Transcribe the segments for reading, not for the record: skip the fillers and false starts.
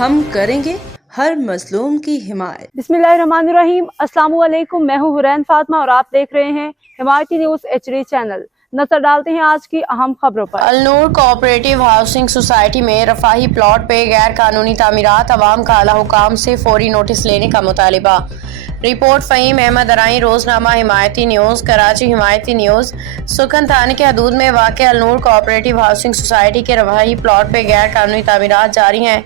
ہم کریں گے ہر مظلوم کی حمایت۔ बिस्मिल्लाहिर्रहमानिर्रहीम। अस्सलाम वालेकुम। मैं हूँ हुरैन फातिमा और आप देख रहे हैं हिमायती न्यूज़ HD चैनल। नजर डालते हैं आज की अहम खबरों पर। अलनूर कोऑपरेटिव हाउसिंग सोसाइटी में रफाही प्लॉट पे गैर कानूनी तामीरात, अवाम का आला हुकाम से फौरी नोटिस लेने का मुतालिबा। रिपोर्ट फ़हीम अहमद अराई, रोजनामा हिमायती न्यूज़, कराची। हिमायती न्यूज़ सुकन थाने के हदूद में वाक़ अलनूर कोऑपरेटिव हाउसिंग सोसाइटी के रफाही प्लॉट पे गैर कानूनी तामीरात जारी हैं।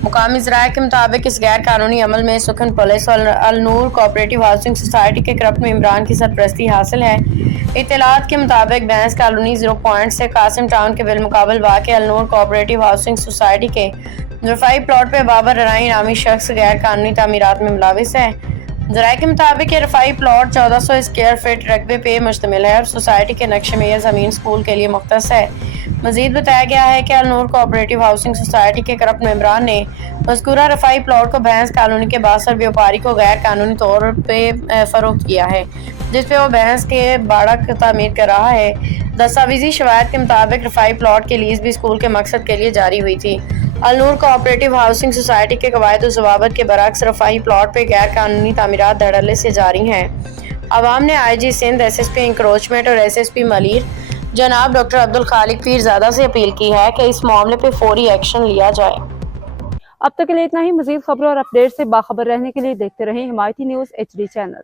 मुकामी ज़राए के मुताबिक इस गैर कानूनी अमल में सुकन पुलिस और अलनूर कोऑपरेटिव हाउसिंग सोसाइटी के करप्ट मेंबरान की सरपरस्ती हासिल है। इत्तलात के मुताबिक बैंस कॉलोनी 0 पॉइंट से कासिम टाउन के बिलमुकाबल वाक़ अलनूर कोऑपरेटिव हाउसिंग सोसाइटी के रफाही प्लॉट पे बाबर अराई नामी शख्स गैर कानूनी तामीरात में मुलविस है। ज़राए के मुताबिक ये रफाही प्लॉट 1400 स्क्वायर फीट रकबे पे मुश्तमिल है और सोसाइटी के नक्शे में ज़मीन स्कूल के लिए मुख्तस है। मज़ीद बताया गया है कि अलनूर कोऑपरेटिव हाउसिंग सोसाइटी के करप्ट मेंबरान ने मज़कूरा रफाही प्लॉट को भैंस कॉलोनी के बासर व्यापारी को गैर कानूनी तौर पे फ़रोख्त किया है, जिस पे वो भैंस के बाड़ा तामीर कर रहा है। दस्तावेजी शवायद के मुताबिक रफाही प्लॉट की लीज भी स्कूल के मकसद के लिए जारी हुई थी। अलनूर कोऑपरेटिव हाउसिंग सोसाइटी के कवायद और ज़वाबित के बरक्स रफाही प्लॉट पे गैर कानूनी तामीरात धड़ल्ले से जारी हैं। अवाम ने IG सिंध, SSP इंक्रोचमेंट और SSP मलीर जनाब डॉक्टर अब्दुल खालिक पीरज़ादा से अपील की है कि इस मामले पे फौरी एक्शन लिया जाए। अब तक के लिए इतना ही। मज़ीद खबरों और अपडेट से बाखबर रहने के लिए देखते रहें हिमायती न्यूज़ HD चैनल।